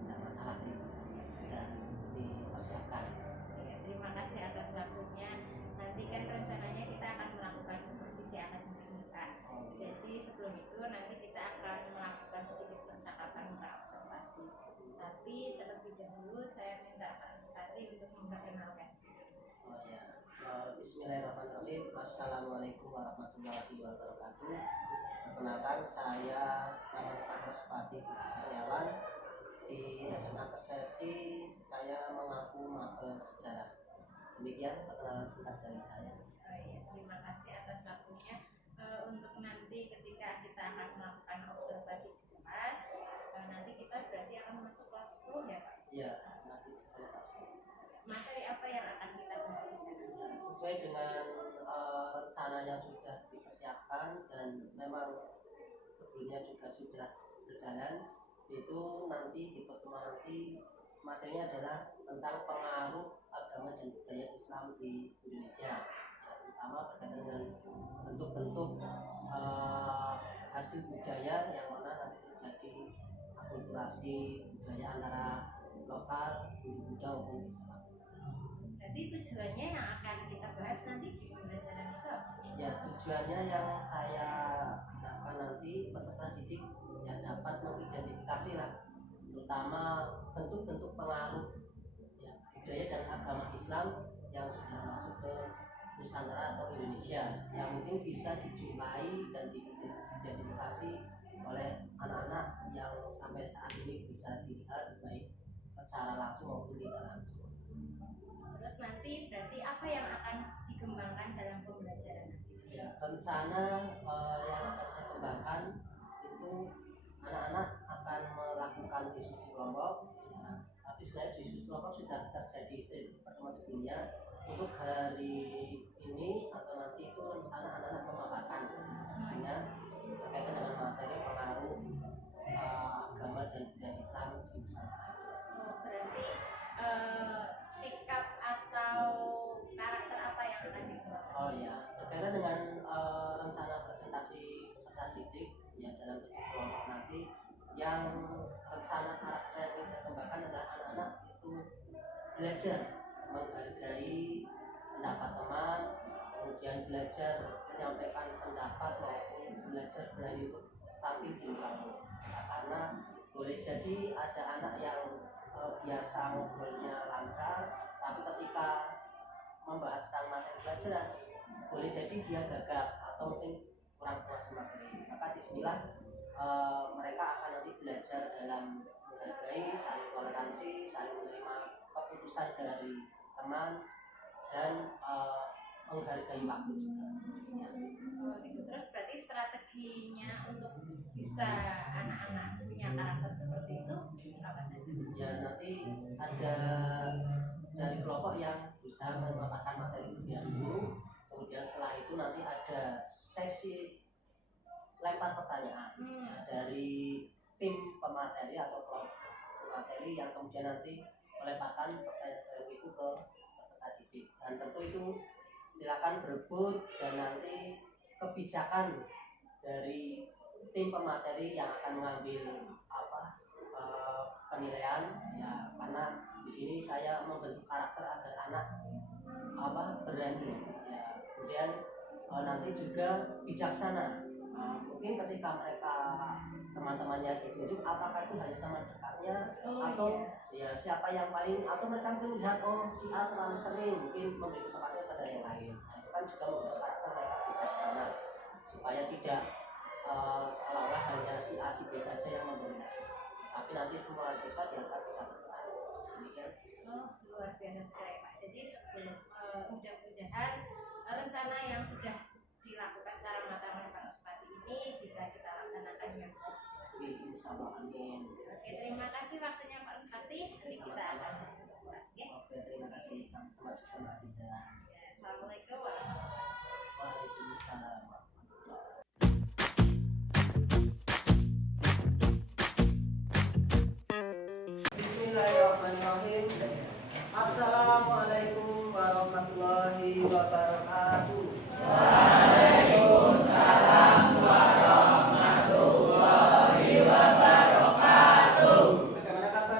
tidak masalah itu, sudah dipersiapkan. Ya, terima kasih atas waktunya. Nanti kan rencananya kita akan melakukan supervisi akademik Kak. Jadi sebelum itu nanti kita akan melakukan sedikit percakapan praobservasi. Tapi terlebih dahulu saya minta Pak Ruspati untuk memperkenalkan. Oh ya, Bismillahirrahmanirrahim. Assalamualaikum warahmatullahi wabarakatuh. Perkenalkan, saya nama Pak Ruspati Setiawan. Di SMA Kesesi saya mengaku mapel sejarah. Demikian perkenalan singkat dari saya. Oh iya, terima kasih atas waktunya. Untuk nanti ketika kita akan melakukan observasi di kelas, nanti kita berarti akan masuk kelas 10 ya Pak? Iya, nanti setelah kelas 10. Materi apa yang akan kita bahas di sana? Sesuai dengan rencana yang sudah dipersiapkan dan memang sebelumnya juga sudah berjalan, itu nanti di pertemuan nanti materinya adalah tentang pengaruh agama dan budaya Islam di Indonesia, ya, terutama berkaitan dengan bentuk-bentuk hasil budaya yang mana nanti terjadi akulturasi budaya antara lokal, Buddha maupun Islam. Berarti tujuannya yang akan kita bahas nanti di pembelajaran itu apa? Ya, tujuannya yang saya harapkan nanti peserta didik ya dapat mengidentifikasi lah, terutama bentuk-bentuk pengaruh ya, budaya dan agama Islam yang sudah masuk ke Nusantara atau Indonesia, yang mungkin bisa dijumpai dan diidentifikasi oleh anak-anak yang sampai saat ini bisa dilihat baik secara langsung maupun tidak langsung. Terus nanti berarti apa yang akan dikembangkan dalam pembelajaran nanti? Ya, rencana yang akan saya kembangkan itu anak-anak akan melakukan diskusi kelompok ya, tapi sebenarnya diskusi kelompok sudah terjadi pertemuan sebelumnya. Untuk hari ini atau nanti itu rencana anak-anak memaparkan hasil diskusinya berkaitan dengan materi pengaruh agama dan budaya Islam di Nusantara. Oh, berarti sikap atau karakter apa yang akan dikembangkan? Oh ya, berkaitan dengan rencana presentasi peserta didik ya dalam bentuk kelompok nanti, yang rencana karakter yang ingin saya kembangkan adalah anak-anak itu belajar menghargai pendapat teman, kemudian belajar menyampaikan pendapat maupun belajar berani untuk tampil di muka umum. Nah, karena boleh jadi ada anak yang biasa ngobrolnya lancar, tapi ketika membahas tentang materi pelajaran boleh jadi dia gagap atau mungkin kurang puas materi. Maka disinilah mereka akan nanti belajar dalam menghargai, saling toleransi, saling menerima keputusan dari teman, dan menghargai waktu juga. Ya. Oh, gitu. Terus berarti strateginya untuk bisa anak-anak punya karakter seperti itu apa saja? Ya, nanti ada dari kelompok yang berusaha memaparkan materi itu dulu, kemudian setelah itu nanti ada sesi lempar pertanyaan ya, dari tim pemateri atau kelompok pemateri yang kemudian nanti melemparkan pertanyaan itu ke peserta didik, dan tentu itu silakan berebut, dan nanti kebijakan dari tim pemateri yang akan mengambil penilaian ya, karena di sini saya membentuk karakter agar anak berani ya, kemudian nanti juga bijaksana. Mungkin ketika mereka teman-temannya ditunjuk, apakah itu hanya teman dekatnya atau ya siapa yang paling, atau mereka mungkin melihat si A terlalu sering, mungkin memberi kesempatan pada yang lain. Nah, itu kan juga membentuk karakter mereka bijaksana supaya tidak seolah-olah hanya si A si B saja yang mendominasi, tapi nanti semua siswa dianggap bisa berperan. Demikian. Oh, luar biasa sekali Pak. Jadi sebelum mudah-mudahan rencana yang sudah dilakukan secara matang oleh Pak Ruspati ini bisa kita laksanakan dengan baik. Insyaallah, amin. Oke, terima kasih waktunya Pak Ruspati. Nanti kita akan lanjut ke kelas ya. Oke, terima kasih sama-sama juga Mbak Aziza. Ya, assalamualaikum warahmatullahi wabarakatuh. Waalaikumsalam. Bismillahirrahmanirrahim. Assalamualaikum warahmatullahi wabarakatuh. Waalaikumsalam warahmatullahi wabarakatuh. Bagaimana kabar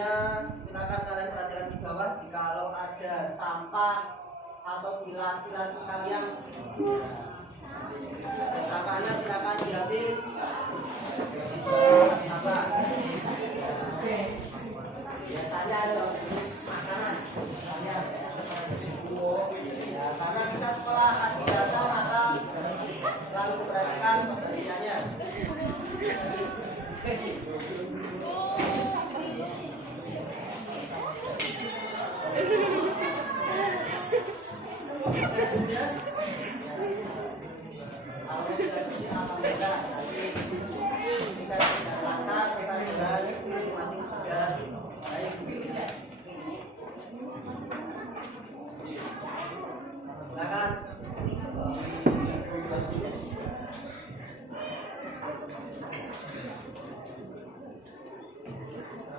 selanjutnya silakan kalian perhatikan di bawah jikalau ada sampah atau di laci-laci kalian ada sampahnya silakan diambil sampah. Biasanya ada jenis makanan misalnya ya, karena kita sekolah hati data maka selalu perhatikan kebersihannya.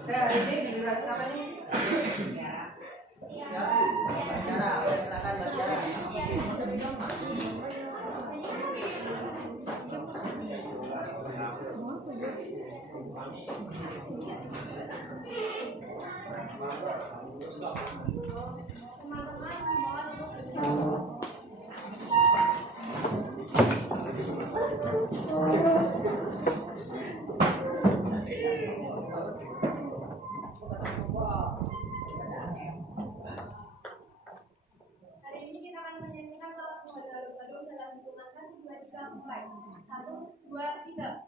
Oke, hari ini giliran siapa nih? Ya, Mbak Tiara, silakan Mbak Tiara. Hari ini kita akan menyanyikan lagu Halo dalam hitungan 1, 2, 3, 4. 1, 2, 3.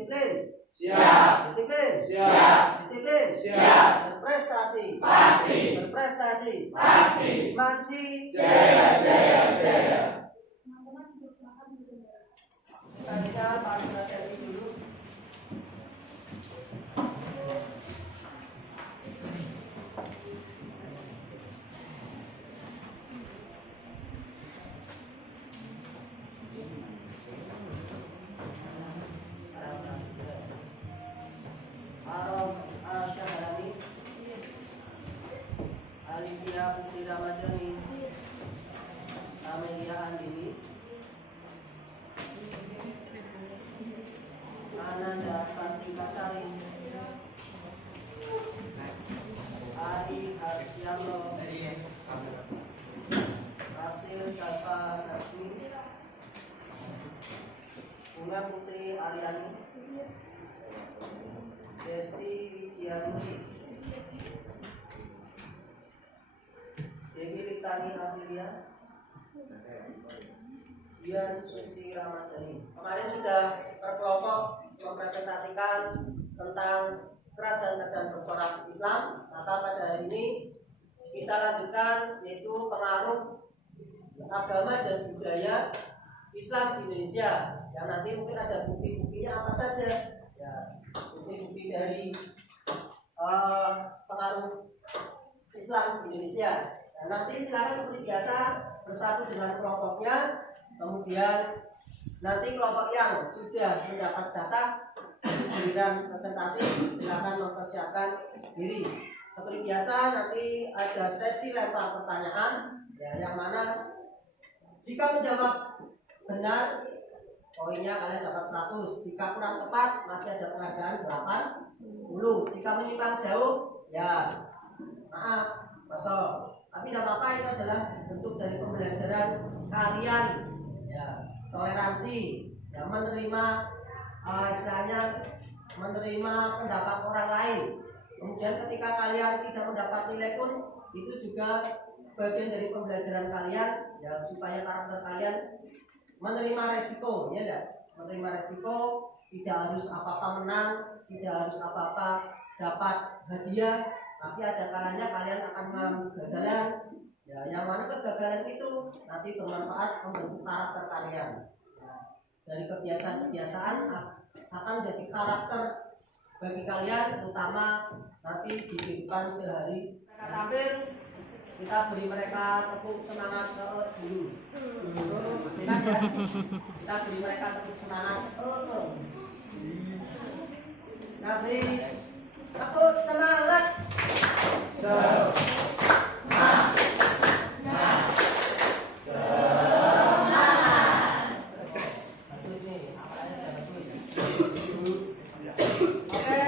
Disiplin. Siap. Disiplin. Siap. Disiplin. Siap. Berprestasi. Pasti. Berprestasi. Pasti. Ekspansi. Jaya, jaya, jaya. Kita partisipasi dulu. Alivia Putri Ramadhani, Amelia Andini, Ananda Fatima Sari, Ari Harsyamlo, Rasil Safa Rasmi, Bunga Putri Aryani, Desti Widianusi, Dewi Litani Amelia, Dian Suci Ramadhani. Kemarin sudah berkelompok mempresentasikan tentang kerajaan-kerajaan bercorak Islam. Maka pada hari ini kita lanjutkan yaitu pengaruh agama dan budaya Islam di Indonesia. Yang nanti mungkin ada bukti-buktinya apa saja. Ya, bukti-bukti dari pengaruh Islam di Indonesia. Dan nanti silakan seperti biasa bersatu dengan kelompoknya. Kemudian nanti kelompok yang sudah mendapat jatah giliran presentasi silakan mempersiapkan diri. Seperti biasa nanti ada sesi lempar pertanyaan yang mana jika menjawab benar poinnya kalian dapat 100. Jika kurang tepat masih ada peragaan 80. Jika menyimpang jauh ya maaf kosong. Tapi tidak apa-apa, itu adalah bentuk dari pembelajaran kalian ya, toleransi ya, menerima istilahnya menerima pendapat orang lain. Kemudian ketika kalian tidak mendapat nilai pun itu juga bagian dari pembelajaran kalian ya, supaya karakter kalian menerima resiko ya enggak? Menerima resiko, tidak harus apa-apa menang, tidak harus apa-apa dapat hadiah, tapi ada kalanya kalian akan mengalami kegagalan ya, yang mana kegagalan itu nanti bermanfaat membentuk karakter kalian ya, dari kebiasaan-kebiasaan akan jadi karakter bagi kalian, terutama nanti di kehidupan sehari. Tampil kita beri mereka tepuk semangat dulu. Masih kan ya? Kita beri mereka tepuk semangat. Kita beri tepuk semangat. Bagus nih, awalnya sudah bagus. Oke,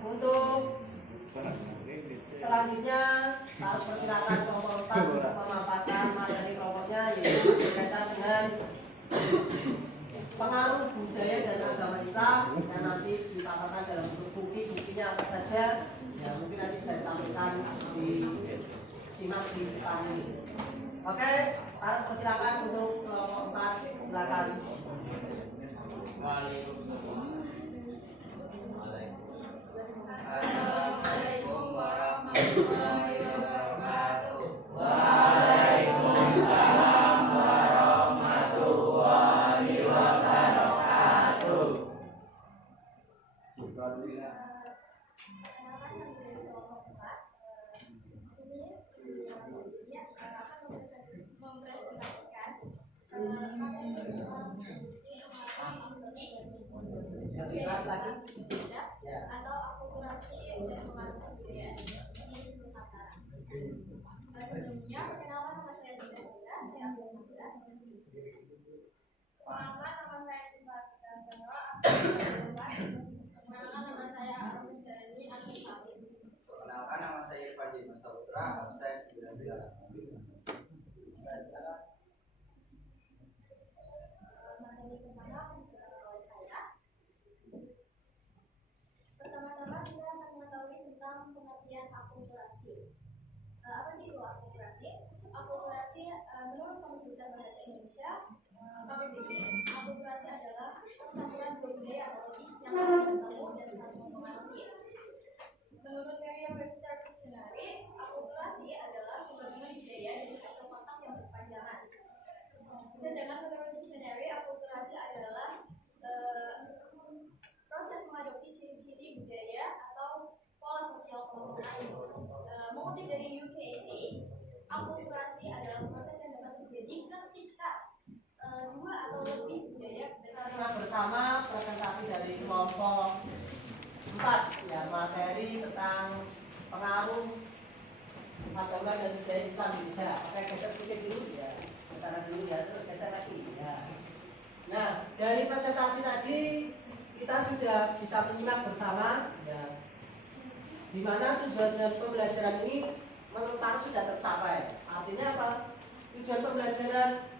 untuk selanjutnya harus persilakan kelompok 4 untuk memanfaatkan materi kelompoknya, yaitu berkaitan dengan pengaruh budaya dan agama Islam yang nanti ditampilkan dalam bentuk bukti-buktinya apa saja ya, mungkin nanti bisa ditampilkan di simak di depan ini. Oke, harus persilakan untuk kelompok 4, silakan. Assalamualaikum warahmatullahi wabarakatuh. Waalaikumsalam warahmatullahi wabarakatuh. Atau akulturasi dan pengaruh kebudayaan di Nusantara. Sebelumnya, perkenalkan nama saya Dinda Sandra, saya absen 16. Perkenalkan nama saya Diva dan Jawa, perkenalkan nama saya Arun Syarani, absen 1. Perkenalkan nama saya Irfan Dimas Saputra, absen 19. Materi pertama akan dibacakan oleh saya. Pertama-tama kita akan mengetahui tentang pengertian akulturasi. Apa sih itu akulturasi? Akulturasi menurut Kamus Besar Bahasa Indonesia KBBI, akulturasi adalah percampuran dua budaya atau lebih yang saling bertemu dan saling mempengaruhi. Menurut Merriam-Webster Dictionary, akulturasi adalah penggabungan budaya dan hasil kontak yang berkepanjangan. Sedangkan menurut dictionary, akulturasi adalah proses mengadopsi ciri-ciri budaya atau pola sosial kelompok lain. Mengutip dari UK Essays, akulturasi adalah proses yang dapat terjadi ketika dua atau lebih budaya Kita bersama presentasi dari kelompok 4 ya, materi tentang pengaruh agama dan budaya Islam di Indonesia. Oke, geser sedikit dulu ya, kesana dulu ya, terus geser lagi ya. Nah, dari presentasi tadi kita sudah bisa menyimak bersama ya, di mana tujuan pembelajaran ini menurut aku sudah tercapai. Artinya apa? Tujuan pembelajaran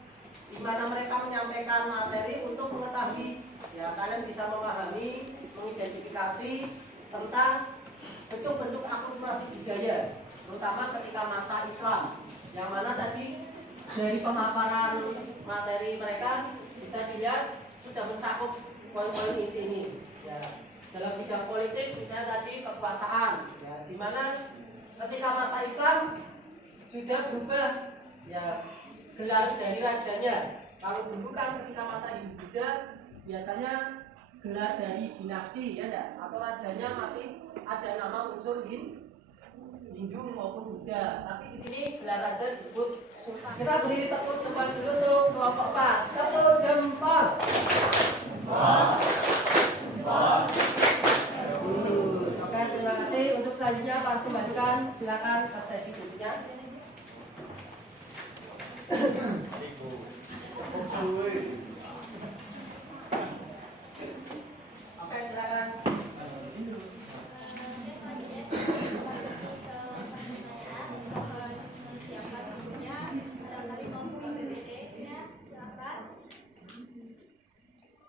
di mana mereka menyampaikan materi untuk mengetahui ya, kalian bisa memahami, mengidentifikasi tentang bentuk-bentuk akulturasi budaya, terutama ketika masa Islam, yang mana tadi dari pemaparan materi mereka bisa dilihat sudah mencakup poin-poin inti ini ya. Dalam bidang politik misalnya tadi kekuasaan ya, di mana ketika masa Islam sudah berubah ya, gelar dari rajanya. Kalau dulu kan ketika masa Hindu Buddha biasanya gelar dari dinasti ya enggak? Atau rajanya masih ada nama unsur Hindu maupun Buddha. Tapi di sini gelar raja disebut sultan. Kita beri tepuk jempol dulu untuk kelompok 4. Tepuk jempol. Oke, terima kasih. Untuk selanjutnya Pak kembalikan, silakan ke sesi berikutnya.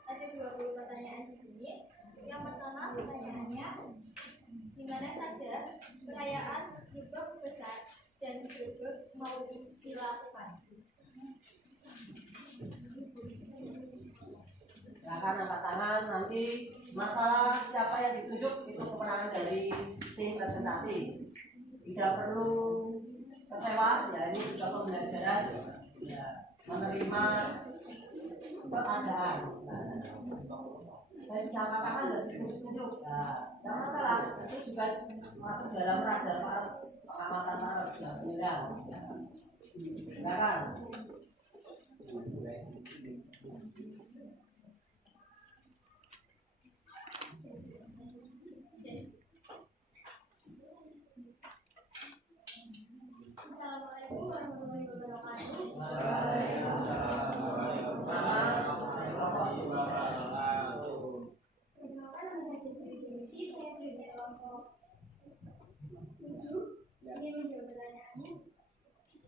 Ada 20 pertanyaan di sini. Yang pertama pertanyaannya, di mana saja perayaan Hibah besar dan Hibah Maulid dilakukan? Silakan angkat tangan. Nanti masalah siapa yang ditunjuk itu kewenangan dari tim presentasi. Tidak perlu kecewa, ya ini juga pembelajaran, ya menerima keadaan. Saya sudah katakan dan ditunjuk. Nah, tidak masalah. Itu juga masuk dalam radar Pares, pengamatan Pares ya, benar. Silakan. Assalamualaikum warahmatullahi wabarakatuh. Perkenalkan, nama saya Fitri Dewi. Saya dari kelompok 7. Ini menjawab pertanyaannya.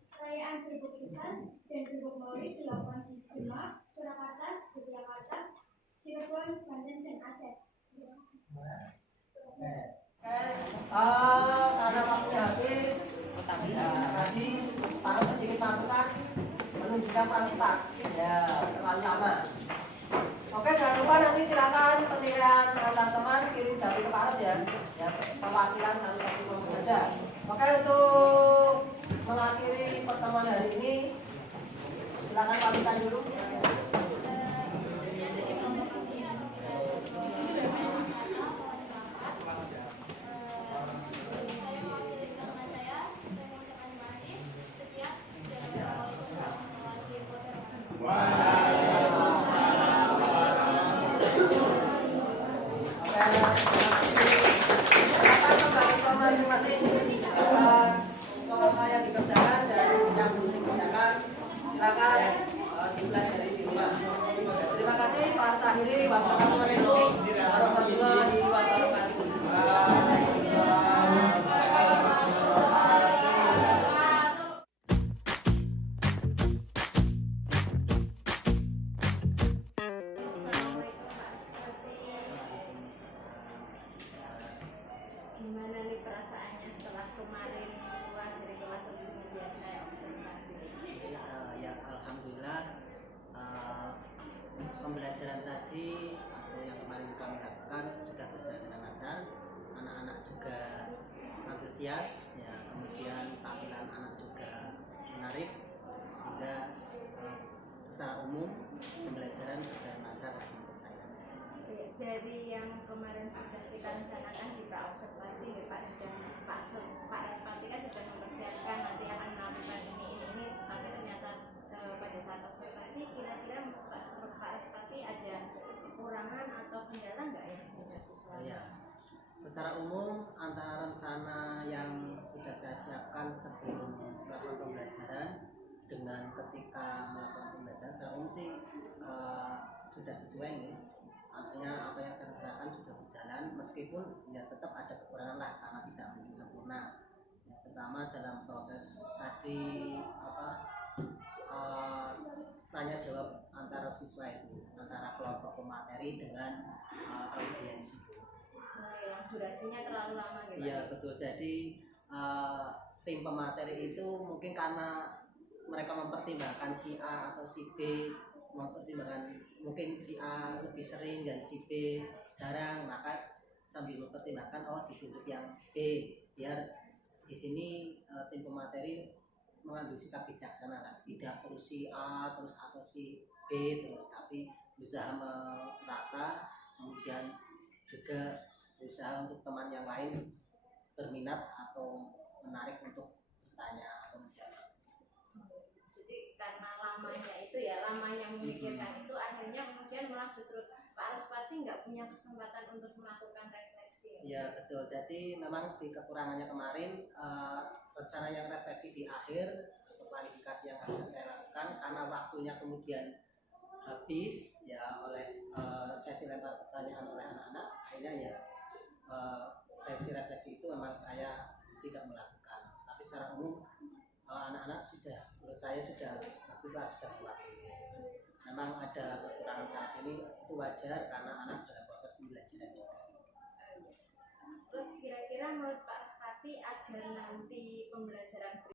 Perayaan Gerbek Pisan dan Gerbek Maulid dilakukan di Demak, Surakarta, Yogyakarta, Cirebon, Banten, dan Aceh. Karena waktunya habis, tadi para sedikit masukan menunjukkan peran cepat, ya terlalu lama. Oke, jangan lupa nanti silakan penilaian antar teman kirim jari ke Pares ya, ya perwakilan satu kelompok saja. Oke, untuk mengakhiri pertemuan hari ini, silakan pamitan dulu. Terima kasih Pak Sahiri. Wassalamualaikum warahmatullahi wabarakatuh. Gimana nih perasaannya setelah kemarin keluar dari kelas terus kemudian saya observasi? Ya alhamdulillah, pembelajaran tadi atau yang kemarin kami lakukan sudah berjalan dengan lancar. Anak-anak juga antusias, ya kemudian tampilan anak juga menarik, sehingga secara umum pembelajaran berjalan lancar menurut saya. Dari yang kemarin sudah kita rencanakan kita observasi, ya Pak sudah Pak Respati kan sudah mempersiapkan nanti akan melakukan ini, tapi ternyata pada saat observasi kira-kira Pak Respati ada kekurangan atau kendala nggak ya? Ya, secara umum antara rencana yang sudah saya siapkan sebelum melakukan pembelajaran dengan ketika melakukan pembelajaran secara umum sih sudah sesuai nih. Artinya apa yang saya rencanakan sudah berjalan, meskipun ya tetap ada kekurangan lah karena tidak mungkin sempurna. Ya, terutama dalam proses tadi tanya jawab antara siswa itu, antara kelompok pemateri dengan audiens itu. Yang durasinya terlalu lama gitu. Iya betul. Jadi tim pemateri itu mungkin karena mereka mempertimbangkan si A atau si B, mempertimbangkan mungkin si A lebih sering dan si B jarang, maka sambil mempertimbangkan ditunjuk yang B biar di sini tim pemateri mengambil sikap bijaksana lah, tidak terus si A terus atau si B terus, tapi berusaha merata, kemudian juga berusaha untuk teman yang lain berminat atau menarik untuk bertanya atau menjawab. Jadi karena lamanya itu ya, lamanya memikirkan itu akhirnya kemudian malah justru Pak Respati nggak punya kesempatan untuk melakukan refleksi. Ya betul. Jadi memang di kekurangannya kemarin rencana yang refleksi di akhir atau klarifikasi yang harus saya lakukan karena waktunya kemudian habis ya oleh sesi lempar pertanyaan oleh anak-anak, akhirnya ya sesi refleksi itu memang saya tidak melakukan. Tapi secara umum anak-anak sudah, menurut saya sudah baguslah, sudah kuat. memang ada kekurangan sana sini, itu wajar karena anak dalam proses pembelajaran juga. Terus kira-kira menurut Pak Respati agar nanti pembelajaran